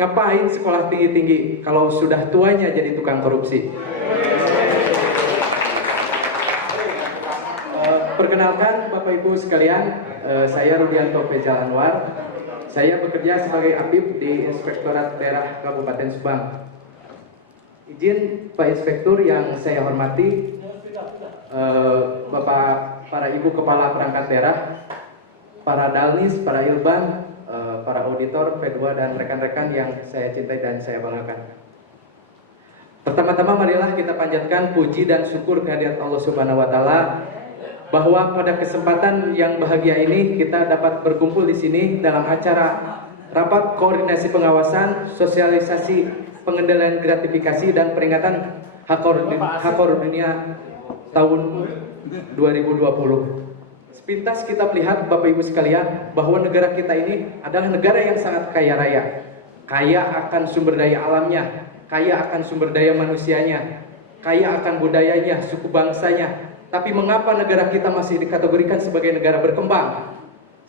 ngapain sekolah tinggi-tinggi kalau sudah tuanya jadi tukang korupsi? Perkenalkan Bapak Ibu sekalian, saya Rudianto Fejal Anwar. Saya bekerja sebagai Apip di Inspektorat Daerah Kabupaten Subang. Izin Pak Inspektur yang saya hormati, Bapak, para Ibu Kepala Perangkat Daerah, para Dalnis, para Ilban, para auditor, P2 dan rekan-rekan yang saya cintai dan saya banggakan. Pertama-tama marilah kita panjatkan puji dan syukur kehadirat Allah Subhanahu wa Ta'ala bahwa pada kesempatan yang bahagia ini kita dapat berkumpul di sini dalam acara rapat koordinasi pengawasan, sosialisasi, pengendalian gratifikasi dan peringatan Hak Dunia tahun 2020. Sepintas kita melihat Bapak Ibu sekalian bahwa negara kita ini adalah negara yang sangat kaya raya, kaya akan sumber daya alamnya, kaya akan sumber daya manusianya, kaya akan budayanya, suku bangsanya. Tapi mengapa negara kita masih dikategorikan sebagai negara berkembang?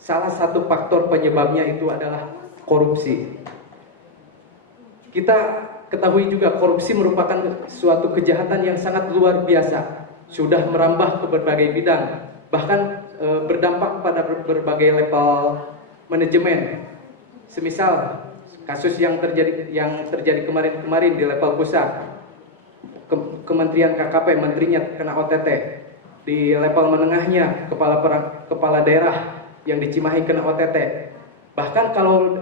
Salah satu faktor penyebabnya itu adalah korupsi. Kita ketahui juga korupsi merupakan suatu kejahatan yang sangat luar biasa. Sudah merambah ke berbagai bidang, bahkan berdampak pada berbagai level manajemen. Semisal kasus yang terjadi kemarin di level pusat, Kementerian KKP, menterinya kena OTT. Di level menengahnya, kepala daerah yang di Cimahi kena OTT. Bahkan kalau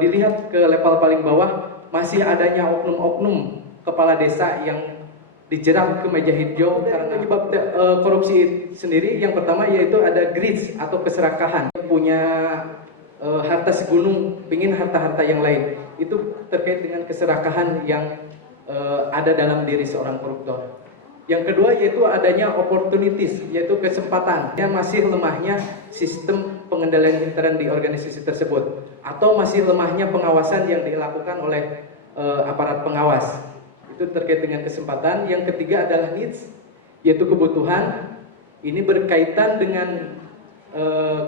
dilihat ke level paling bawah, masih adanya oknum-oknum kepala desa yang dijerat ke meja hijau karena penyebab korupsi sendiri. Yang pertama yaitu ada greed atau keserakahan, punya harta segunung, ingin harta-harta yang lain. Itu terkait dengan keserakahan yang ada dalam diri seorang koruptor. Yang kedua yaitu adanya opportunities, yaitu kesempatan. Yang masih lemahnya sistem pengendalian intern di organisasi tersebut, atau masih lemahnya pengawasan yang dilakukan oleh aparat pengawas. Itu terkait dengan kesempatan. Yang ketiga adalah needs, yaitu kebutuhan. Ini berkaitan dengan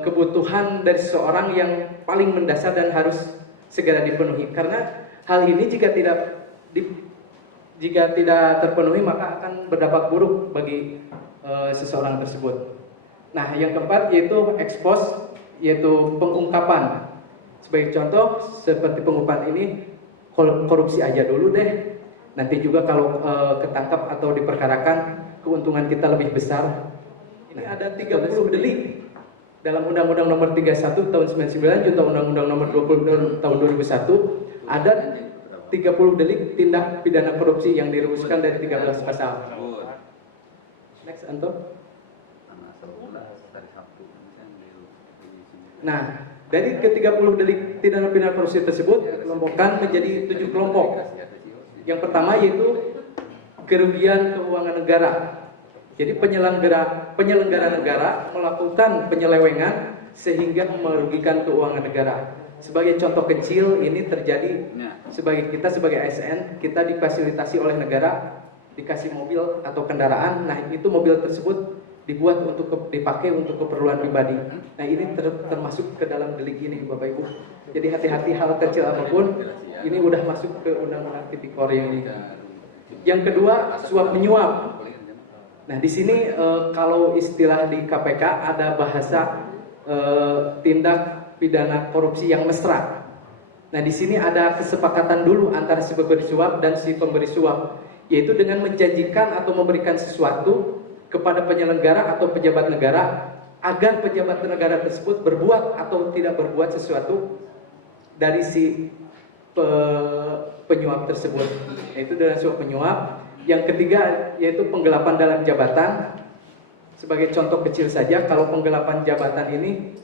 kebutuhan dari seseorang yang paling mendasar dan harus segera dipenuhi. Karena hal ini jika tidak terpenuhi maka akan berdampak buruk bagi seseorang tersebut. Nah, yang keempat yaitu expose, yaitu pengungkapan. Sebagai contoh seperti pengungkapan ini, korupsi aja dulu deh. Nanti juga kalau ketangkap atau diperkarakan, keuntungan kita lebih besar. Ini ada 30 delik dalam Undang-Undang Nomor 31 Tahun 99 juga Undang-Undang Nomor 20 Tahun 2001 ada 30 delik tindak pidana korupsi yang dirumuskan dari 13 pasal. Next, Anto. Nah, dari ke-30 delik tindak pidana korupsi tersebut dikelompokkan menjadi 7 kelompok. Yang pertama yaitu kerugian keuangan negara. Jadi penyelenggara negara melakukan penyelewengan sehingga merugikan keuangan negara. Sebagai contoh kecil ini terjadi sebagai ASN, kita difasilitasi oleh negara, dikasih mobil atau kendaraan. Nah, itu mobil tersebut dibuat untuk dipakai untuk keperluan pribadi. Nah, ini termasuk ke dalam delik ini, Bapak Ibu. Jadi hati-hati, hal kecil apapun ini udah masuk ke Undang-Undang Tipikor yang ini. Yang kedua, suap menyuap. Nah, di sini kalau istilah di KPK ada bahasa tindak pidana korupsi yang mesra. Nah, di sini ada kesepakatan dulu antara si pemberi suap dan si pemberi suap, yaitu dengan menjanjikan atau memberikan sesuatu kepada penyelenggara atau pejabat negara agar pejabat negara tersebut berbuat atau tidak berbuat sesuatu dari si penyuap tersebut, yaitu dengan suap menyuap. Yang ketiga yaitu penggelapan dalam jabatan. Sebagai contoh kecil saja, kalau penggelapan jabatan ini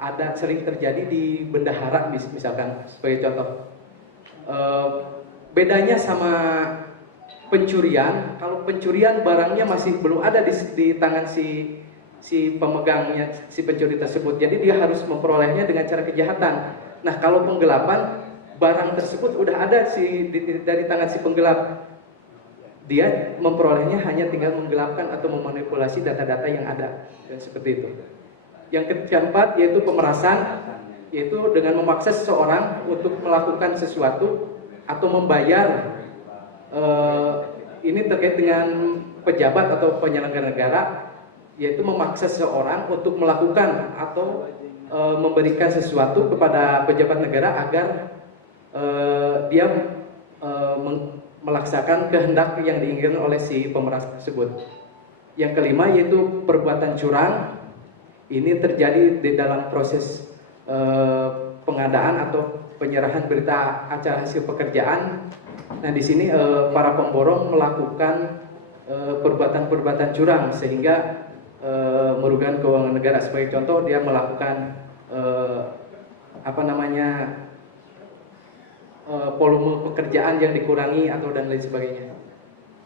ada sering terjadi di bendahara misalkan, sebagai contoh. Bedanya sama pencurian, kalau pencurian barangnya masih belum ada di tangan si pemegangnya, si pencuri tersebut, jadi dia harus memperolehnya dengan cara kejahatan. Nah, kalau penggelapan, barang tersebut udah ada dari tangan si penggelap, dia memperolehnya hanya tinggal menggelapkan atau memanipulasi data-data yang ada, dan seperti itu. Yang keempat yaitu pemerasan. yaitu dengan memaksa seseorang untuk melakukan sesuatu atau membayar. Ini terkait dengan pejabat atau penyelenggara negara, yaitu memaksa seseorang untuk melakukan atau memberikan sesuatu kepada pejabat negara agar dia melaksanakan kehendak yang diinginkan oleh si pemeras tersebut. Yang kelima yaitu perbuatan curang. Ini terjadi di dalam proses pengadaan atau penyerahan berita acara hasil pekerjaan. Nah, di sini para pemborong melakukan perbuatan-perbuatan curang sehingga merugikan keuangan negara. Sebagai contoh, dia melakukan volume pekerjaan yang dikurangi atau dan lain sebagainya.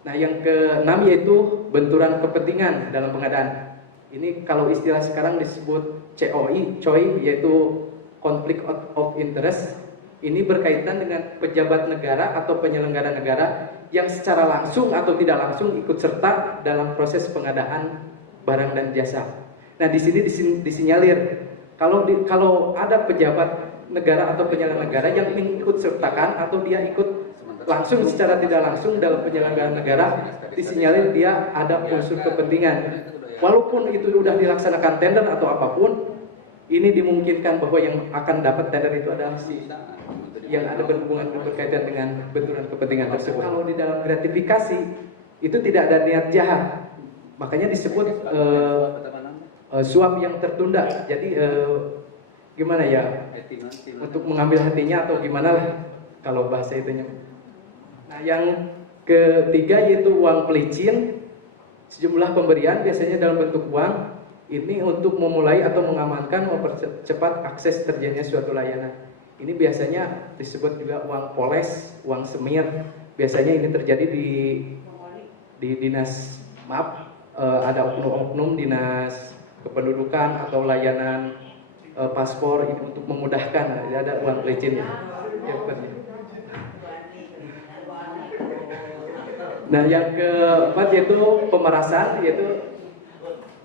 Nah, yang keenam yaitu benturan kepentingan dalam pengadaan. Ini kalau istilah sekarang disebut COI, yaitu conflict of interest. Ini berkaitan dengan pejabat negara atau penyelenggara negara yang secara langsung atau tidak langsung ikut serta dalam proses pengadaan barang dan jasa. Nah, di sini disinyalir kalau ada pejabat negara atau penyelenggara negara yang ikut sertakan atau dia ikut langsung secara tidak langsung dalam penyelenggaraan negara, disinyalir dia ada unsur kepentingan. Walaupun itu sudah dilaksanakan tender atau apapun, ini dimungkinkan bahwa yang akan dapat tender itu adalah yang ada berhubungan berkaitan dengan benturan kepentingan tersebut. Kalau di dalam gratifikasi itu tidak ada niat jahat, makanya disebut suap yang tertunda. Jadi gimana ya, untuk mengambil hatinya atau gimana lah kalau bahasa itunya. Nah, yang ketiga yaitu uang pelicin. Sejumlah pemberian biasanya dalam bentuk uang ini untuk memulai atau mengamankan, mempercepat akses terjadinya suatu layanan. Ini biasanya disebut juga uang poles, uang semir. Biasanya ini terjadi di dinas, ada oknum-oknum dinas kependudukan atau layanan paspor ini untuk memudahkan. Ada uang pelicinnya. Nah, yang keempat yaitu pemerasan, yaitu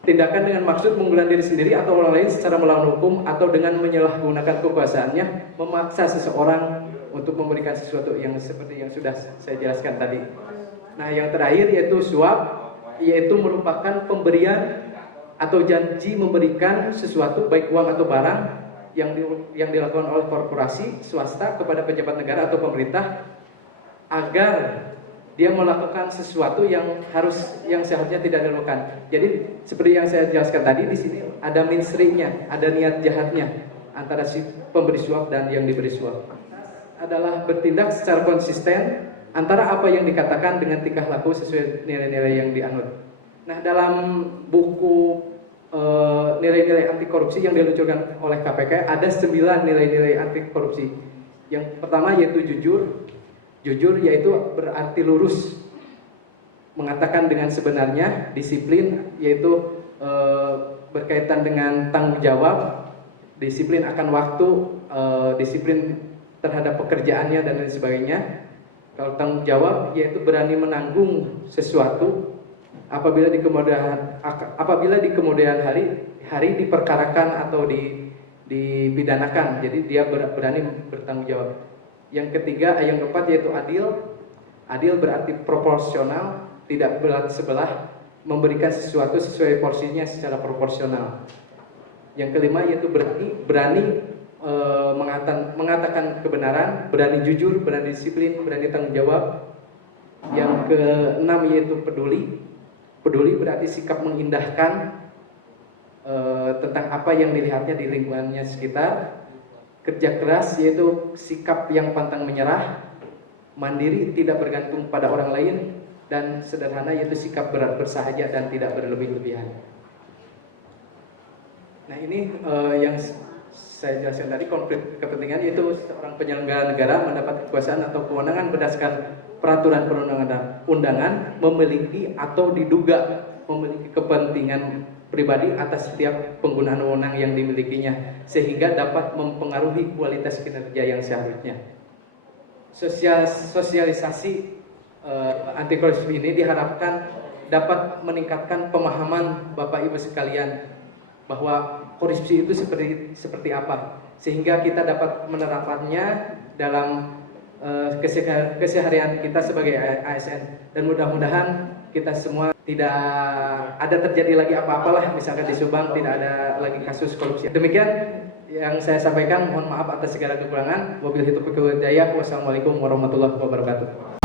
tindakan dengan maksud mengunggulkan diri sendiri atau orang lain secara melawan hukum atau dengan menyalahgunakan kekuasaannya memaksa seseorang untuk memberikan sesuatu yang seperti yang sudah saya jelaskan tadi. Nah, yang terakhir yaitu suap, yaitu merupakan pemberian atau janji memberikan sesuatu baik uang atau barang yang dilakukan oleh korporasi swasta kepada pejabat negara atau pemerintah agar dia melakukan sesuatu yang seharusnya tidak dilakukan. Jadi seperti yang saya jelaskan tadi, di sini ada mensreanya, ada niat jahatnya antara si pemberi suap dan yang diberi suap. Adalah bertindak secara konsisten antara apa yang dikatakan dengan tingkah laku sesuai nilai-nilai yang dianut. Nah, dalam buku nilai-nilai anti korupsi yang diluncurkan oleh KPK ada 9 nilai-nilai anti korupsi. Yang pertama yaitu jujur. Jujur yaitu berarti lurus, mengatakan dengan sebenarnya. Disiplin yaitu berkaitan dengan tanggung jawab, disiplin akan waktu, disiplin terhadap pekerjaannya dan lain sebagainya. Kalau tanggung jawab yaitu berani menanggung sesuatu apabila di kemudian hari diperkarakan atau dipidanakan. Jadi dia berani bertanggung jawab. Yang ketiga, yang keempat yaitu adil. Adil berarti proporsional, tidak belah sebelah, memberikan sesuatu sesuai porsinya secara proporsional. Yang kelima yaitu berani mengatakan kebenaran, berani jujur, berani disiplin, berani tanggung jawab. Yang keenam yaitu peduli. Peduli berarti sikap mengindahkan tentang apa yang dilihatnya di lingkungannya sekitar. Kerja keras yaitu sikap yang pantang menyerah, mandiri, tidak bergantung pada orang lain, dan sederhana yaitu sikap bersahaja dan tidak berlebih-lebihan. Nah, ini yang saya jelaskan tadi, konflik kepentingan yaitu seorang penyelenggara negara mendapat kekuasaan atau kewenangan berdasarkan peraturan perundang-undangan memiliki atau diduga memiliki kepentingan pribadi atas setiap penggunaan wewenang yang dimilikinya sehingga dapat mempengaruhi kualitas kinerja yang seharusnya. Sosialisasi anti korupsi ini diharapkan dapat meningkatkan pemahaman Bapak Ibu sekalian bahwa korupsi itu seperti apa, sehingga kita dapat menerapkannya dalam keseharian kita sebagai ASN, dan mudah-mudahan kita semua tidak ada terjadi lagi apa-apalah misalkan di Subang, tidak ada lagi kasus korupsi. Demikian yang saya sampaikan, mohon maaf atas segala kekurangan. Wabillahi taufiq wal hidayah. Wassalamualaikum warahmatullahi wabarakatuh.